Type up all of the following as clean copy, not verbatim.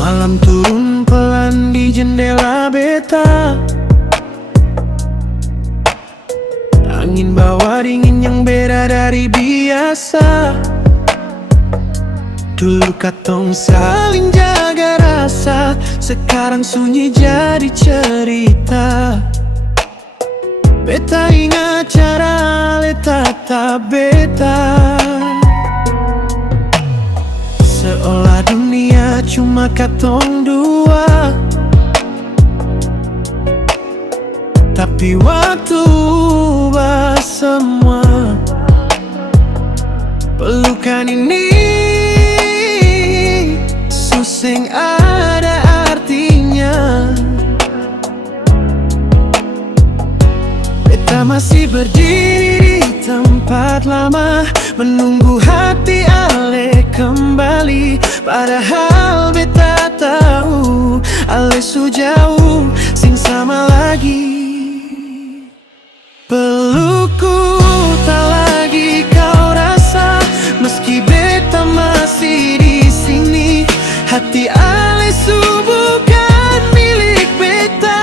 Malam turun pelan di jendela beta. Angin bawa dingin yang beda dari biasa. Dulu katong saling jaga rasa, sekarang sunyi jadi cerita. Beta ingat cara ale tatap beta, seolah dunia cuma katong dua. Tapi waktu ubah semua. Pelukan ini suseng ada artinya. Beta masih berdiri di tempat lama, menunggu hati ale kembali. Padahal beta tahu ale su jauh, sing sama lagi. Pelukku tak lagi kau rasa, meski beta masih di sini. Hati ale su bukan milik beta.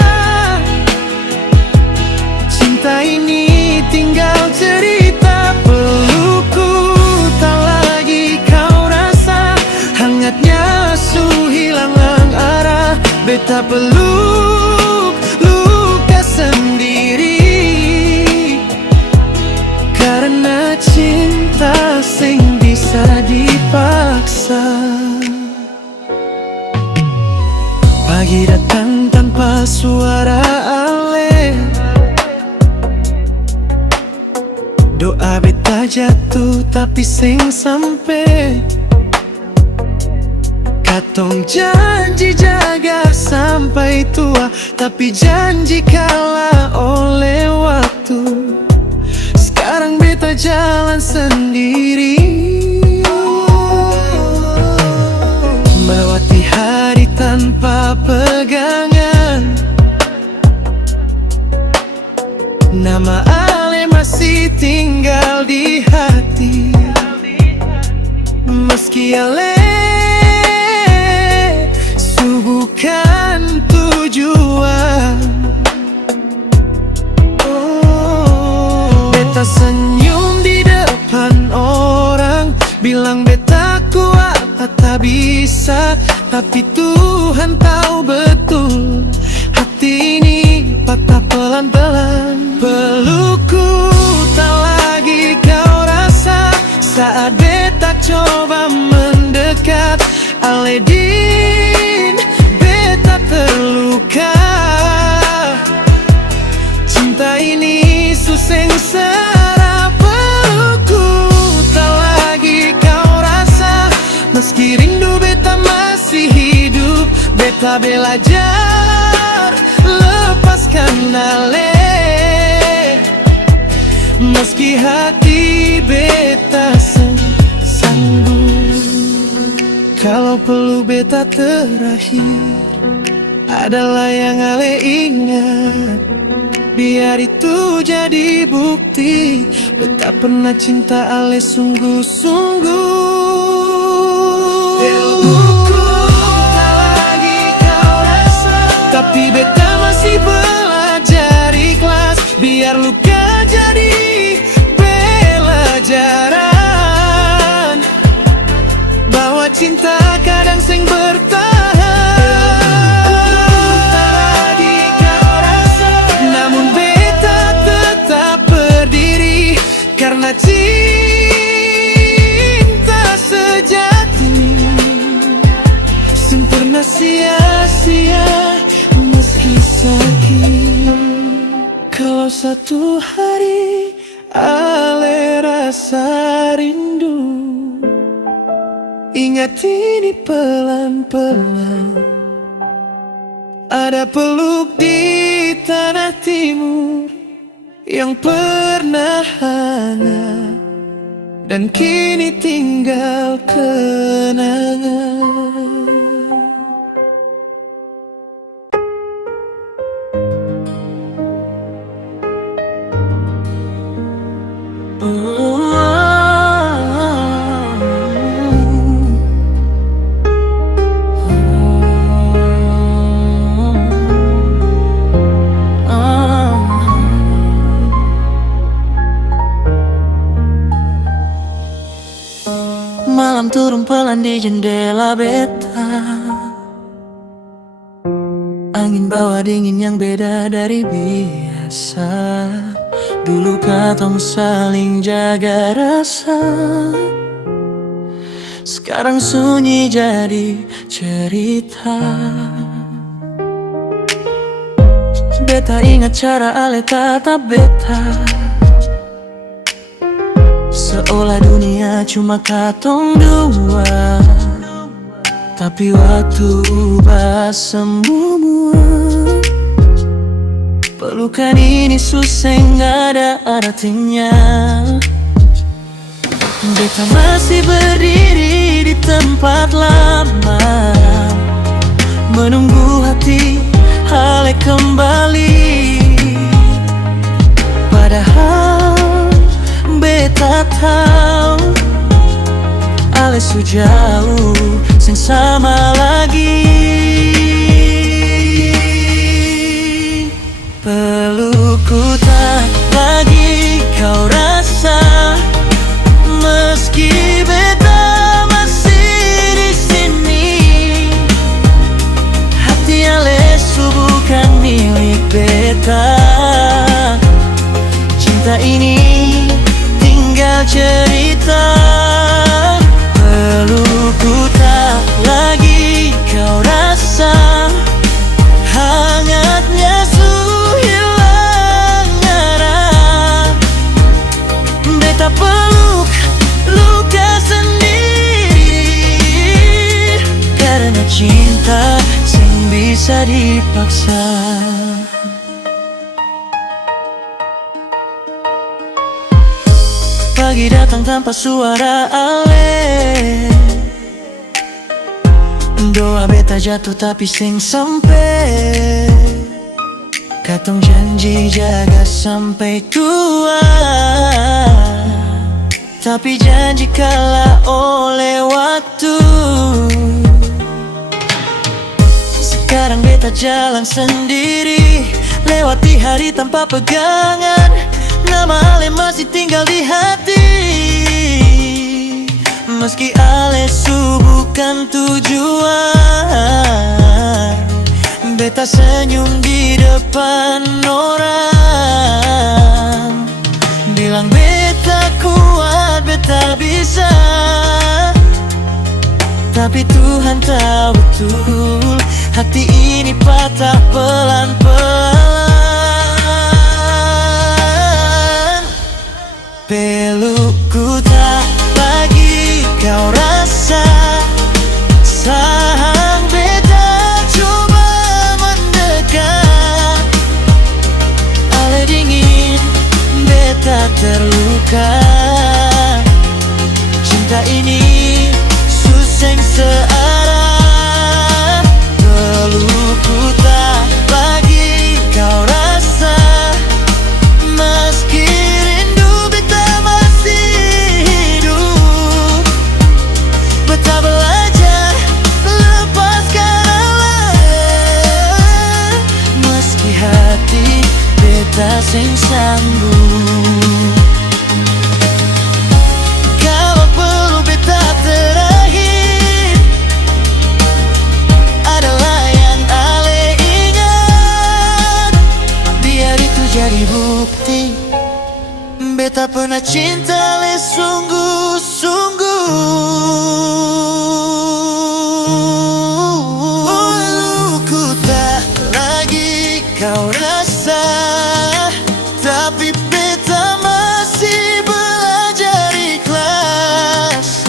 Cinta ini tinggal cerita. Pelukku tak lagi kau rasa, hangatnya su hilang arah. Beta peluk luka sendiri, karena cinta sing bisa dipaksa. Pagi datang tanpa suara ale, doa beta jatuh tapi sing sampai. Katong janji jaga sampai tua, tapi janji kalah oleh waktu. Sekarang beta jalan sendiri, melewati hari tanpa pegangan. Nama ale masih tinggal di hati, meski ale su bukan tujuan. Beta senyum di depan orang, bilang beta kuat tak bisa. Tapi Tuhan tahu betul, hati ini patah pelan-pelan. Pelukku tak lagi kau rasa, saat beta coba mendekat. Aledin, beta terluka. Cinta ini suseng sengsara. Pelukku tak lagi kau rasa, meski rindu beta masih hidup. Beta belajar lepaskan ale, meski hati beta sanggup. Kalau peluk beta terakhir adalah yang ale ingat, biar itu jadi bukti beta pernah cinta ale sungguh-sungguh. Pelukku tak lagi kau rasa, tapi beta masih belajar ikhlas. Biar luka jadi pelajaran, bahwa cinta kadang sing bertahan. Tak lagi kau rasa, namun beta tetap berdiri, karena cinta sejati sempurna sia-sia meski sakit. Kalau satu hari ale rasa rindu, ingat ini pelan-pelan. Ada peluk di tanah timur yang pernah hangat, dan kini tinggal kenangan. di jendela beta. Angin bawa dingin yang beda dari biasa. Dulu katong saling jaga rasa, sekarang sunyi jadi cerita. Beta ingat cara ale tatap beta, seolah dunia cuma katong dua. Tapi waktu ubah semua. Pelukan ini susah nggak ada artinya. Beta masih berdiri di tempat lama, menunggu hati ale kembali. Padahal beta tahu ale su jauh, sing sama lagi. Pelukku tak lagi kau rasa, meski beta masih di sini. Hati ale su bukan milik beta. Cinta ini tinggal cerita. Pelukku tak lagi kau rasa, hangatnya su hilang arah. Beta peluk luka sendiri, karena cinta sing bisa dipaksa. Pagi datang tanpa suara ale, doa beta jatuh tapi sing sampai. Katong janji jaga sampai tua, tapi janji kalah oleh waktu. Sekarang beta jalan sendiri, lewati hari tanpa pegangan. Nama ale masih tinggal di hati, meski ale su bukan tujuan. Beta senyum di depan orang, bilang beta kuat, beta bisa. Tapi Tuhan tahu betul, hati ini patah pelan-pelan. Pelukku tak lagi kau rasa, sayang beta coba mendekat. Ale dingin, beta terluka. Cinta ini suseng searah. Pelukku tak lagi kau rasa, meski beta belajar lepaskan Allah, meski hati beta sing sanggup. Kalau perlu beta terakhir adalah yang ale ingat, biar itu jadi bukti beta pernah cinta ale sungguh-sungguh. Kau rasa, tapi beta masih belajar ikhlas.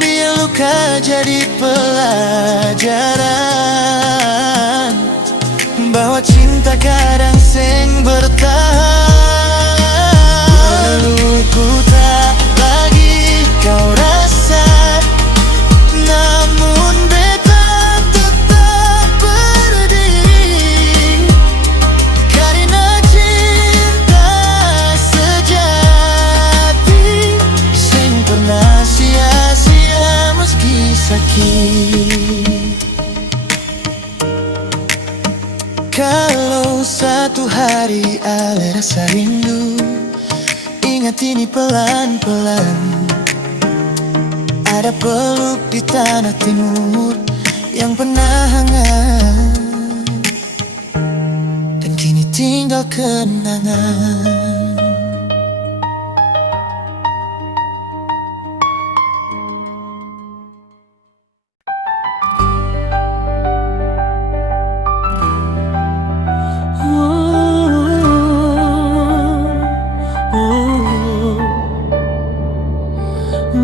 Biar luka jadi pelajaran, bahwa cinta kadang seng bertahan. Pelukku tak lagi kau rasa, namun beta tetap berdiri. Karena cinta sejati sing pernah sia-sia meski sakit. Kalau satu hari ale rasa rindu, ingat ini pelan-pelan. Ada peluk di tanah timur yang pernah hangat, dan kini tinggal kenangan.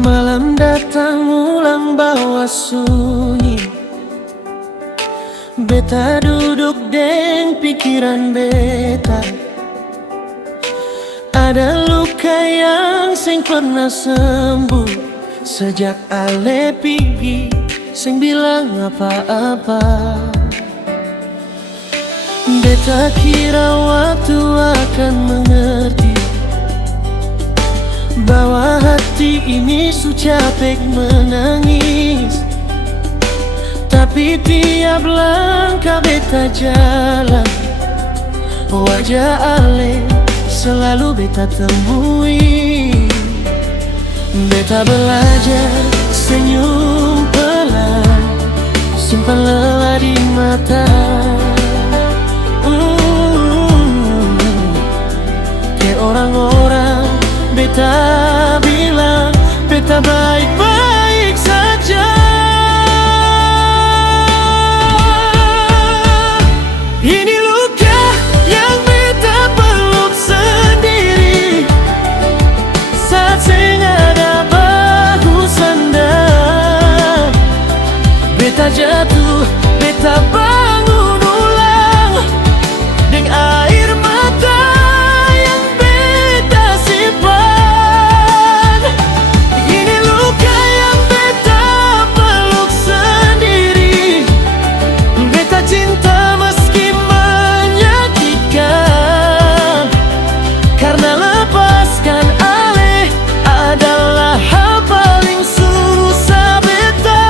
Malam datang ulang bawa sunyi, beta duduk deng pikiran beta. Ada luka yang seng pernah sembuh sejak ale pergi, seng bilang apa-apa. Beta kira waktu akan mengerti bahwa hati ini su capek menangis. Tapi tiap langkah beta jalan, wajah ale selalu beta temui. Beta belajar senyum pelan, simpan lelah di mata. Kayak orang-orang beta bilang beta baik-baik saja. Ini luka yang beta peluk sendiri saat seng ada bahu sandang. Beta jatuh, beta bangun ulang dengan air mata yang beta simpan. Ini luka yang beta peluk sendiri. Beta cinta meski menyakitkan, karena lepaskan ale adalah hal paling susah beta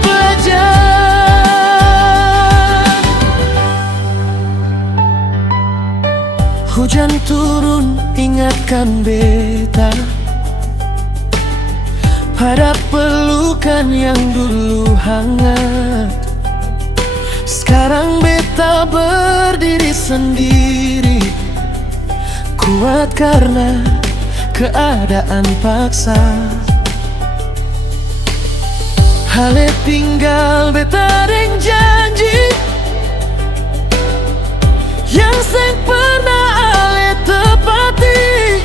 belajar. Hujan turun ingatkan beta pada pelukan yang dulu hangat. Sekarang beta berdiri sendiri, kuat karena keadaan paksa. Ale tinggal beta deng janji yang seng pernah ale tepati.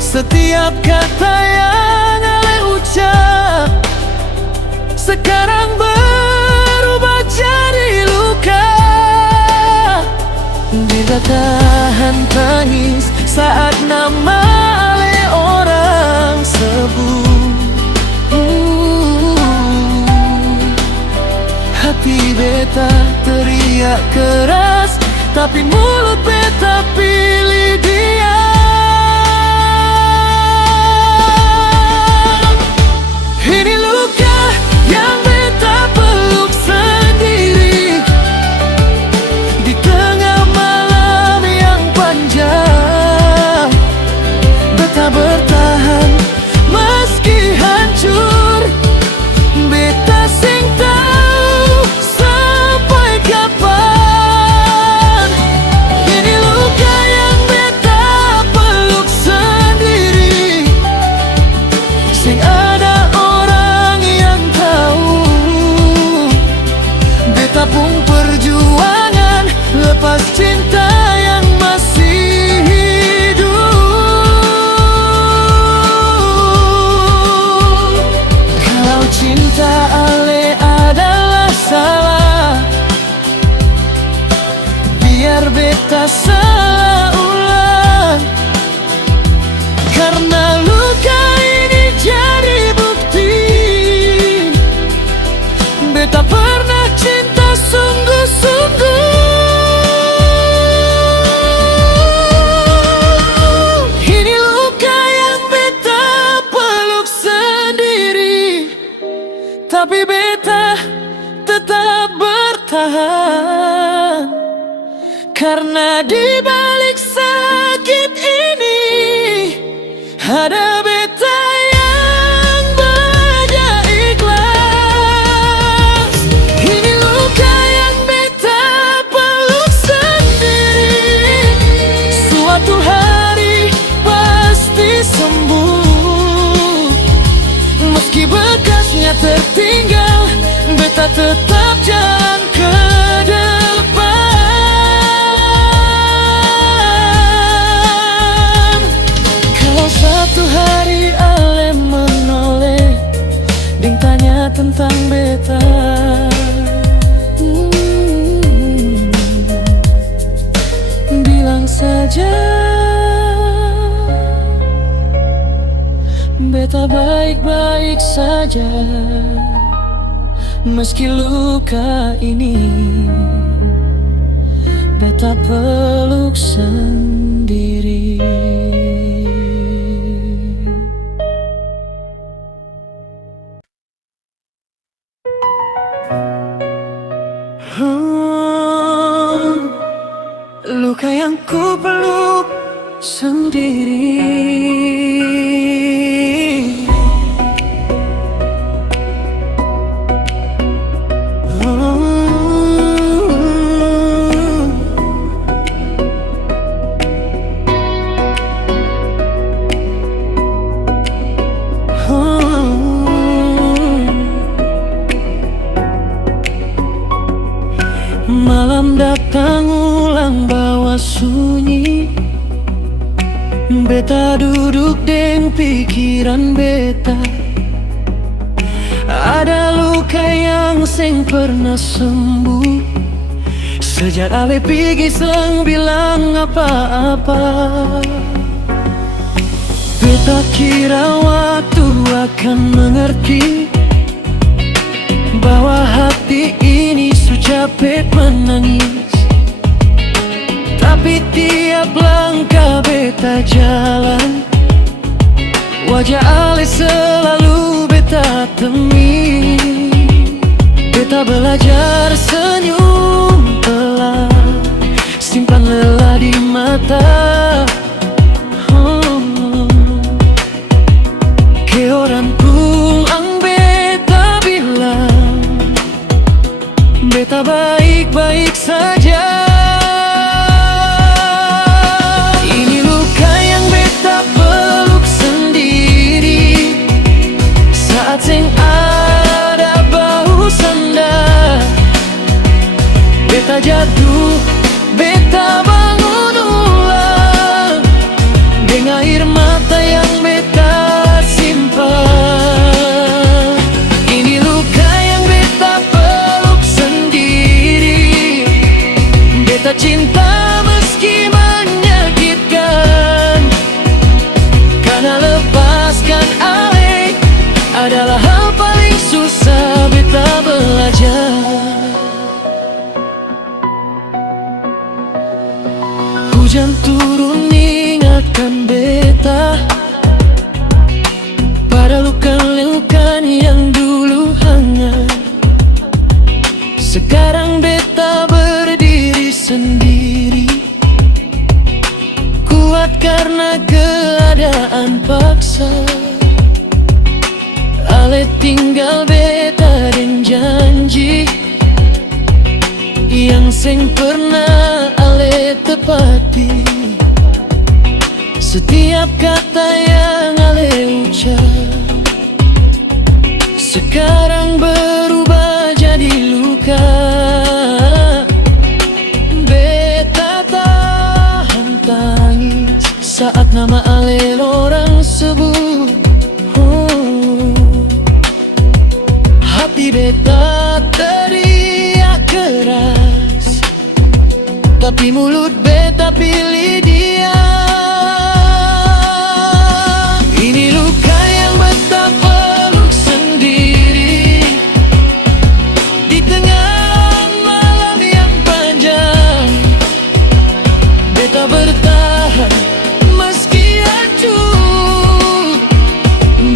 Setiap kata yang ale ucap sekarang berubah jadi luka. Beta tahan tangis saat nama ale orang sebut. Hati beta teriak keras, tapi mulut beta pilih diam. Ini luka yang beta peluk sendiri di tengah malam yang panjang. Beta bertahan meski hancur. Beta sing tahu sampai kapan. Ini luka yang beta peluk sendiri, sing ada orang yang tahu. Beta pun perjuangan lepas cinta yang masih hidup. Kalau cinta ale adalah salah, biar beta salah ulang. Karena luka ini jadi bukti beta pernah cinta sungguh-sungguh. Ini luka yang beta peluk sendiri, tapi beta tetap bertahan. Karena di balik sakit ini ada beta tentang beta. Bilang saja beta baik-baik saja, meski luka ini beta peluk sendiri. Luka yang ku peluk sendiri. Malam datang ulang bawa sunyi, beta duduk deng pikiran beta. Ada luka yang seng pernah sembuh sejak ale pigi seng bilang apa-apa. Beta kira waktu akan mengerti bahwa hati ini sudah capek menangis. Tapi tiap langkah beta jalan, wajah ale selalu beta temui. Beta belajar senyum pelan, simpan lelah di mata. Ke orang pulang beta bilang beta baik-baik saja. Ini luka yang beta peluk sendiri saat seng ada bau sandar. Beta jatuh, beta bangun ulang dengan air mata yang beta simpan. Ini luka yang beta peluk sendiri. Beta cinta meski menyakitkan, karena lepaskan ale adalah hal paling susah beta belajar. Hujan turun ingatkan beta pada luka-luka yang dulu hangat. Sekarang beta berdiri sendiri, kuat karena keadaan paksa. Ale tinggal beta dan janji yang seng pernah ale tepati. Setiap kata yang ale ucap sekarang berubah jadi luka. Beta tahan tangis saat nama ale orang sebut. Hati beta teriak keras, tapi mulut beta pilih dia. Ini luka yang beta peluk sendiri di tengah malam yang panjang. Beta bertahan meski hancur.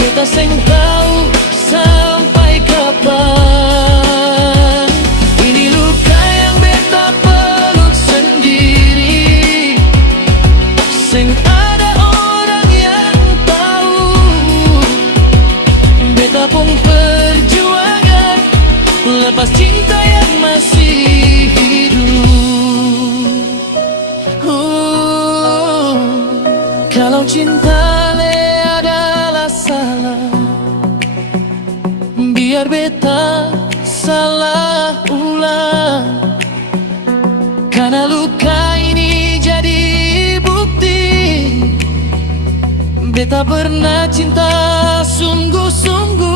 Beta seng tahu sampai kapan. Ini luka yang beta peluk sendiri, seng ada orang yang tahu. Beta pun perjuangan lepas cinta yang masih hidup. Kalau cinta le adalah salah, biar beta salah ulang. Karena luka ini jadi bukti beta pernah cinta sungguh-sungguh.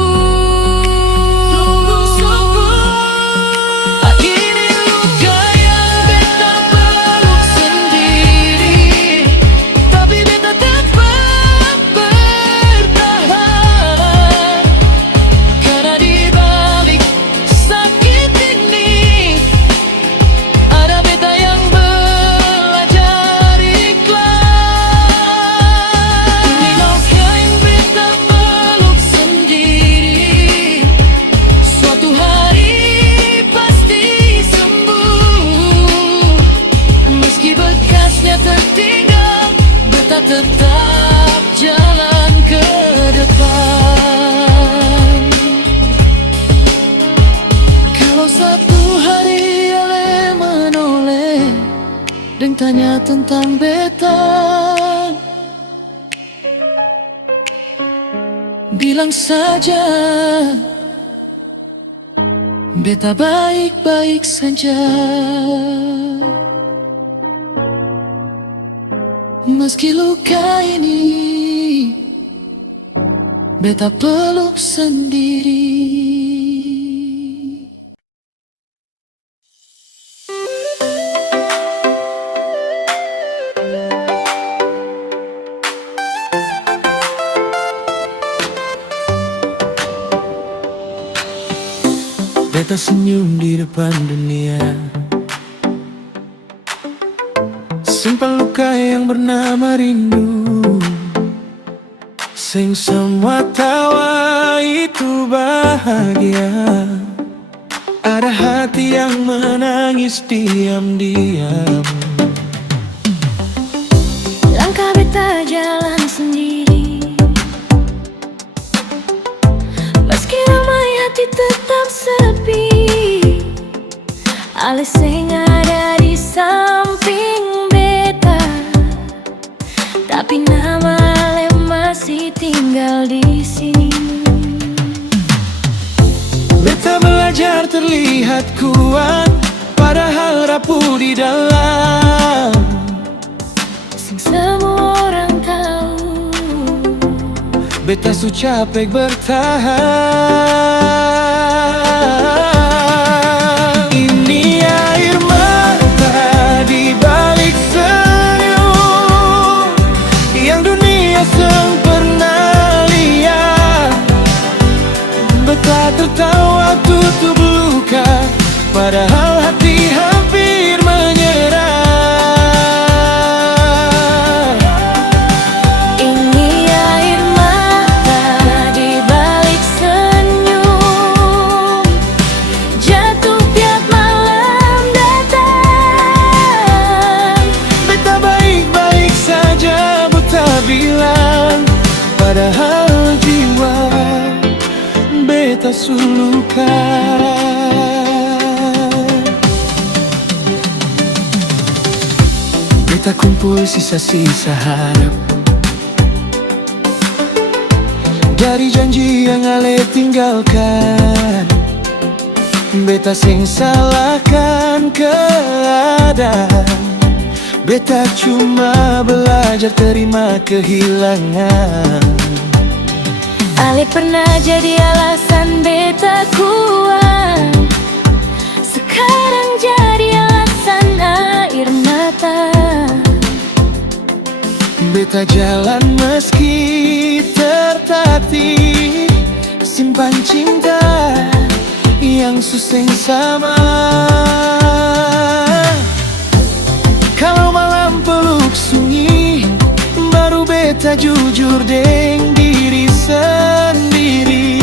Deng tanya tentang beta, bilang saja beta baik-baik saja. Meski luka ini beta peluk sendiri. Beta senyum di depan dunia, simpan luka yang bernama rindu. Sing semua tawa itu bahagia. Ada hati yang menangis diam-diam. Langkah beta jalan sendiri, meski ramai hati tetap sepi. Ale sing ada di samping beta, tapi nama Ale masih tinggal di sini. Beta belajar terlihat kuat, padahal rapuh di dalam. Sing semua orang tahu, Beta su capek bertahan. Ini air mata di balik senyum yang dunia sempurna lihat. Beta tertawa tutup luka, padahal hati hampir menyerah. ini air mata di balik senyum, jatuh tiap malam datang. Beta baik-baik saja, beta bilang, padahal jiwa beta suluka. Beta kumpul sisa-sisa harap dari janji yang Ale tinggalkan. Beta sing salahkan keadaan. Beta cuma belajar terima kehilangan. Ale pernah jadi alasan beta kuat, sekarang jadi alasan air mata. Beta jalan meski tertatih, simpan cinta yang suseng sama. Kalau malam peluk sunyi, baru beta jujur deng diri sendiri.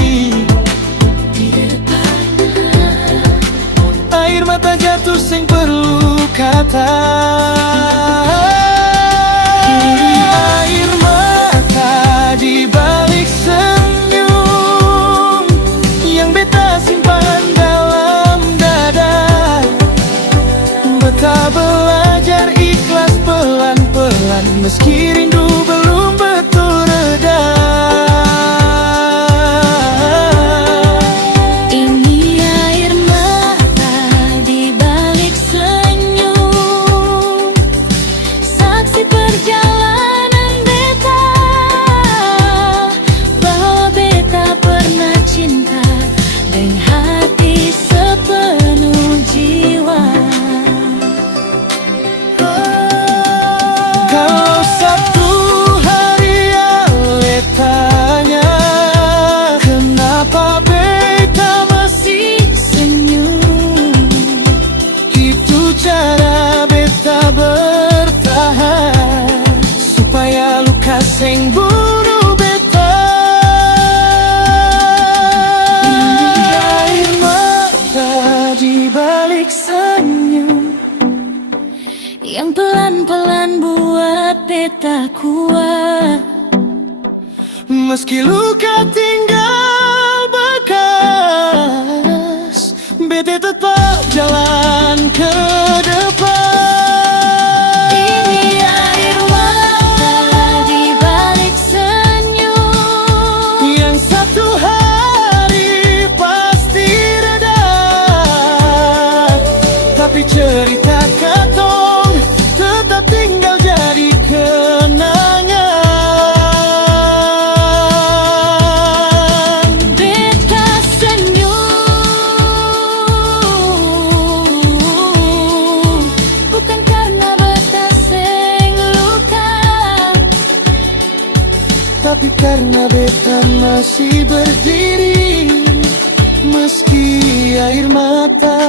Air mata jatuh sing perlu kata. Air mata di balik senyum yang beta simpan dalam dada. Beta belajar ikhlas pelan-pelan, meski rindu belum betul reda. Ini air mata di balik senyum, saksi perjalanan beta, bahwa beta pernah cinta dengan hati sepenuh jiwa. Kalau satu hari Ale tanya, kenapa beta masih Senyum, itu cara beta bertahan, supaya luka sing bunuh beta. Air mata di balik senyum yang pelan-pelan buat beta kuat. meski luka tinggal bekas, beta tetap jalan ke depan. masih berdiri meski air mata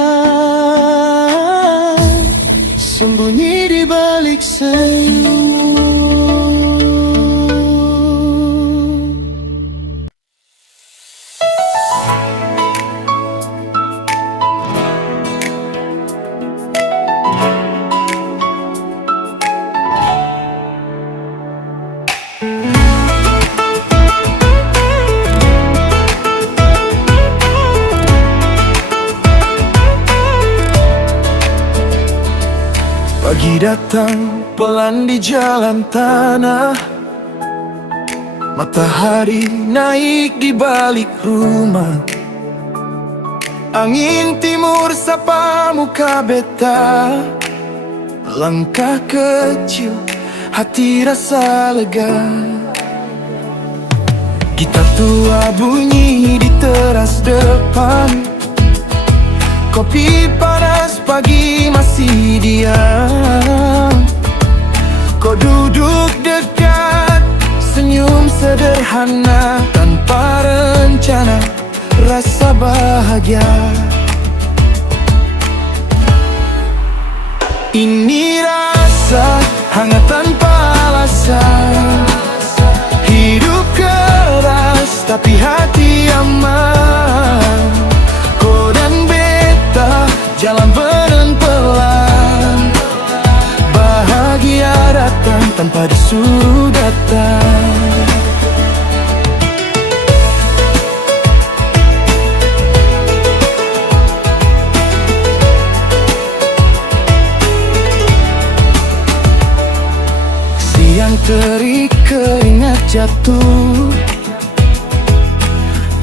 sembunyi di balik senyum. Pagi datang pelan di jalan tanah, matahari naik di balik rumah. Angin timur sapa muka beta, langkah kecil hati rasa lega. Gitar tua bunyi di teras depan, kopi panas pagi masih diam. Kau duduk dekat, senyum sederhana tanpa rencana, rasa bahagia. Ini rasa hangat tanpa alasan, hidup keras tapi hati aman. Kau dan beta jalan pelan-pelan, bahagia datang tanpa disuruh datang. Siang terik keringat jatuh,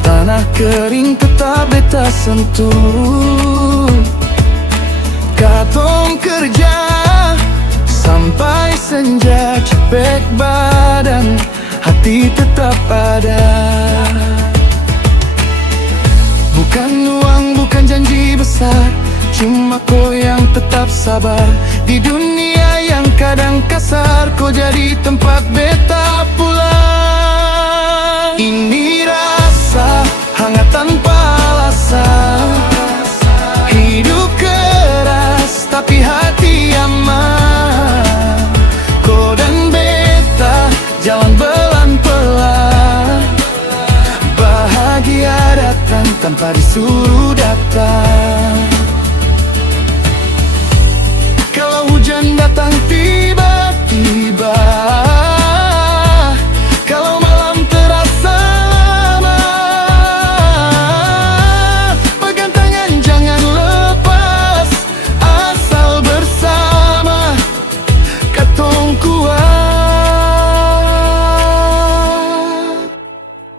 tanah kering tetap beta sentuh. Katong kerja sampai senja, capek badan, hati tetap ada. Bukan uang, bukan janji besar, cuma kau yang tetap sabar. Di dunia yang kadang kasar, kau jadi tempat beta pulang. Ini rasa hangat tanpa alasan, hidup keras tapi hati aman. Kau dan beta jalan pelan-pelan, bahagia datang tanpa disuruh datang. Kalau hujan datang tiba-tiba, kalau malam terasa lama, pegang tangan jangan lepas, asal bersama katong kuat.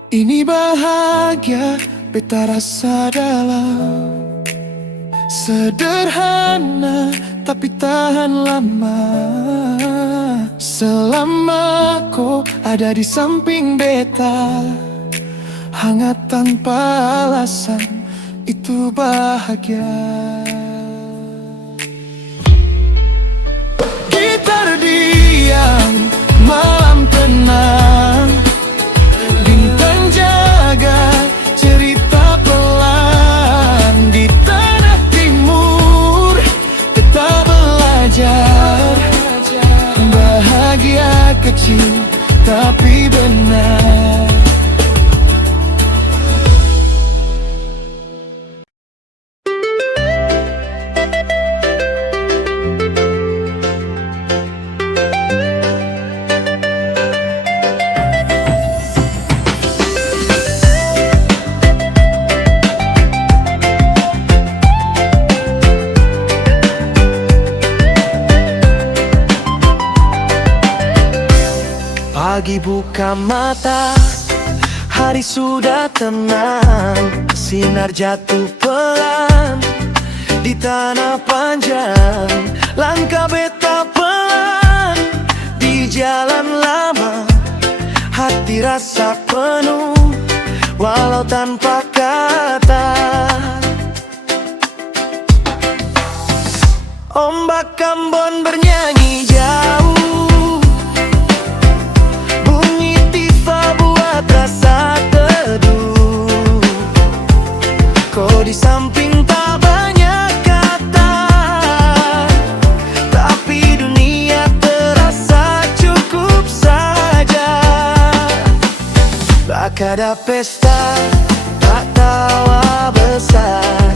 Ini bahagia beta rasa dalam, sederhana tapi tahan lama. Selama kau ada di samping beta, hangat tanpa alasan, itu bahagia. Gitar diam, malam tenang, bintang jaga, cerita pelan. Di tanah timur tetap belajar, bahagia kecil tapi benar. Pagi buka mata, hari sudah tenang, sinar jatuh pelan di tanah panjang. Langkah beta pelan di jalan lama, hati rasa penuh walau tanpa kata. Ombak Ambon bernyanyi jauh, bunyi tifa buat rasa tenang. Kau di samping tak banyak kata, tapi dunia terasa cukup saja. Tak ada pesta, tak tawa besar,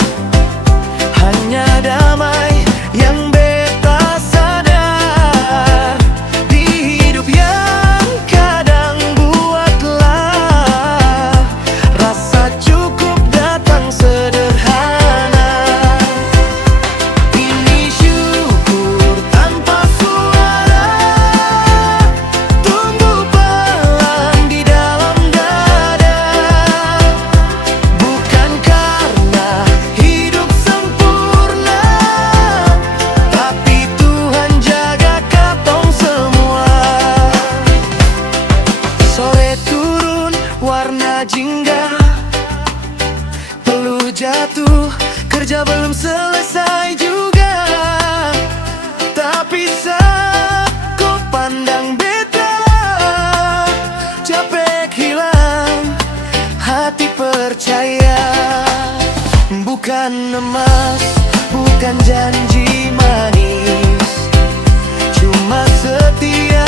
hanya damai yang beta sadar. Di hidup yang kadang buatlah rasa cukup datang sederhana. Ini syukur tanpa suara, tumbuh pelan di dalam dada. Bukan karena hidup sempurna, tapi Tuhan jaga katong semua. Sore turun warna jingga, perlu jatuh, kerja belum selesai juga. Tapi saat kau pandang beta, capek hilang, hati percaya. Bukan emas, bukan janji manis, cuma setia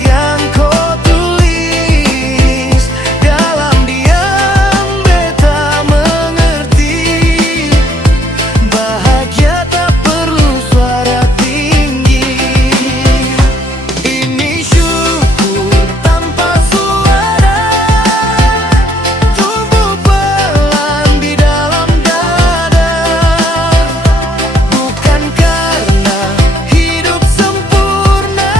yang kau tulis. Dalam diam beta mengerti, bahagia tak perlu suara tinggi. Ini syukur tanpa suara, tumbuh pelan di dalam dada. Bukan karena hidup sempurna,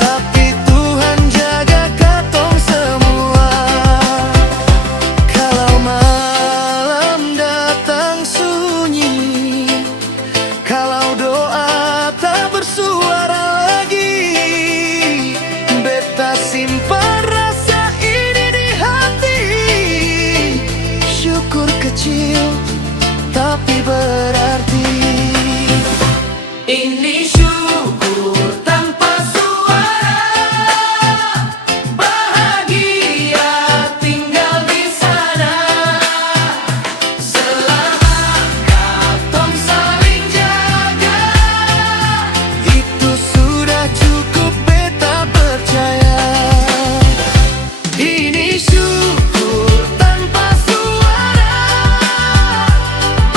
tapi Tuhan jaga katong semua. Kalau malam datang sunyi, kalau doa tak bersuara lagi, beta simpan rasa ini di hati. Syukur kecil tapi berarti. Ini syukur tanpa suara, bahagia tinggal di sana. Selama katong saling jaga, itu sudah cukup beta percaya. Ini syukur tanpa suara,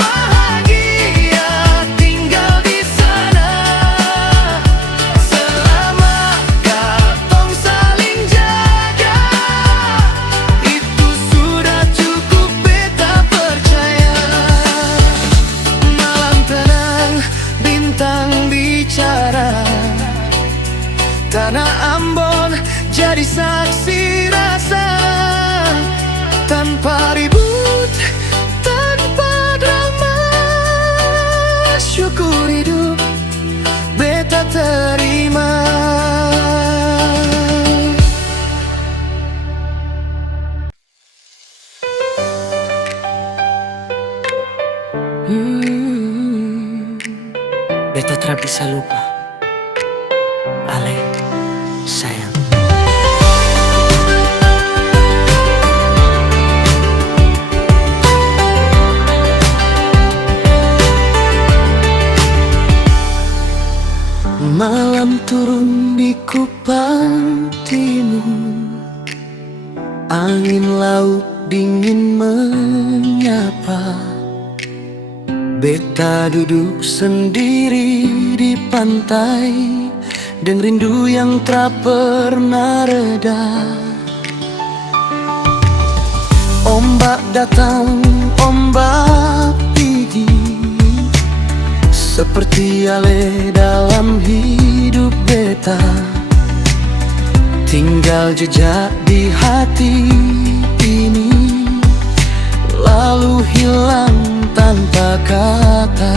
bahagia tinggal di sana. Selama katong saling jaga, itu sudah cukup beta percaya. Malam tenang, bintang bicara, tanah Ambon jadi saksi rasa. Tanpa ribut, tanpa drama, syukur hidup beta terima. Beta tak bisa lupa, Ale, sayang. Malam turun di Kupang Timur, angin laut dingin menyapa. Beta duduk sendiri di pantai, dan rindu yang tak pernah reda. Ombak datang, ombak pergi, seperti ale dalam hidup beta. Tinggal jejak di hati ini, lalu hilang tanpa kata.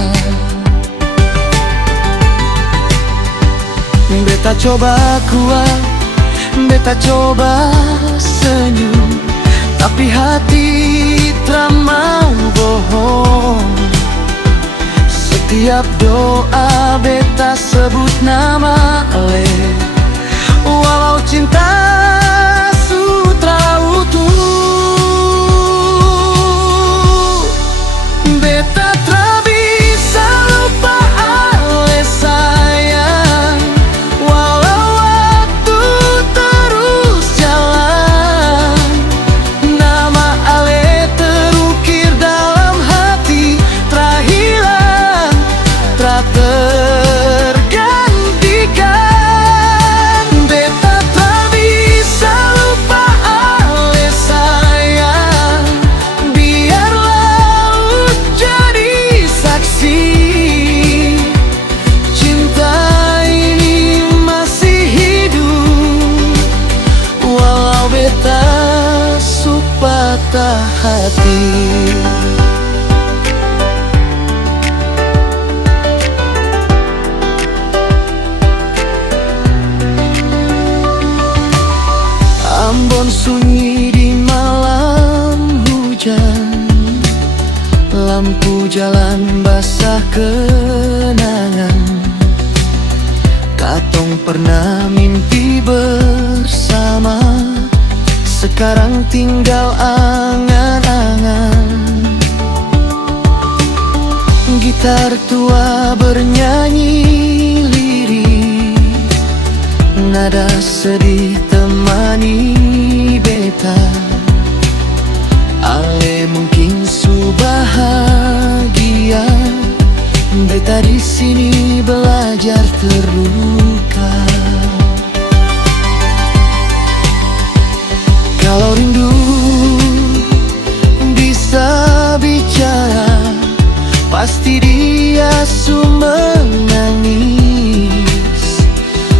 Beta coba kuat, beta coba senyum, tapi hati tak mau bohong. Setiap doa beta sebut nama Ale, walau cinta sutra utuh. patah hati. Ambon sunyi di malam hujan, lampu jalan basah kenangan. Katong pernah mimpi bersama, sekarang tinggal angan-angan. Gitar tua bernyanyi lirik, nada sedih temani beta. Ale mungkin su bahagia, beta di sini belajar terluka. Kalau rindu bisa bicara, pasti dia su menangis.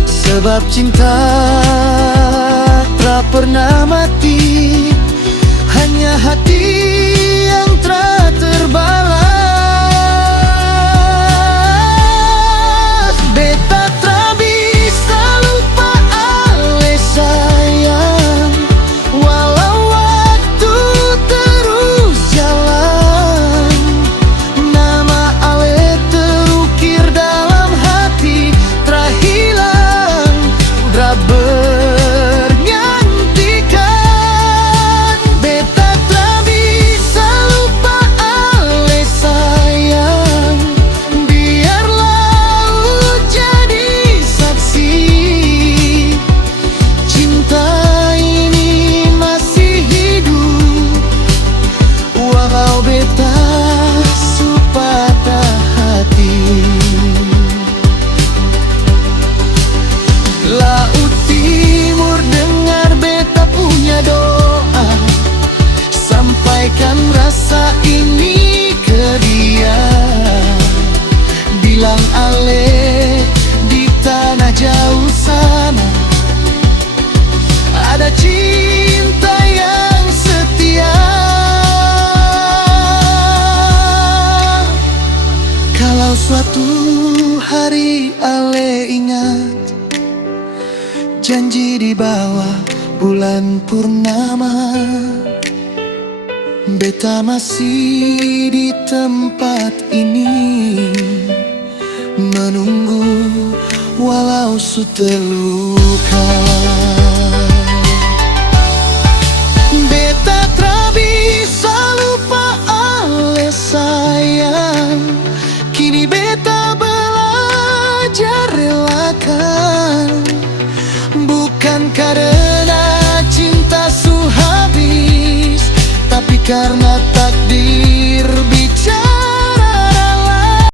Sebab cinta tak pernah mati, hanya hati yang tak terbalas. Beta tak bisa lupa ale sayang, walau waktu terus jalan. Nama ale terukir dalam hati, terhilang, udah bergantikan. Beta tak bisa lupa ale sayang, biarlah jadi saksi. Cinta ini masih hidup, walau beta su patah hati. Laut Timur dengar beta punya doa, sampaikan rasa ini ke dia. Bilang ale di tanah jauh sana ada cinta yang setia. Kalau suatu hari ale ingat janji di bawah bulan purnama, beta masih di tempat ini menunggu walau su terluka. Beta tak bisa lupa ale sayang, kini beta belajar relakan. Bukan karena cinta su habis, tapi karena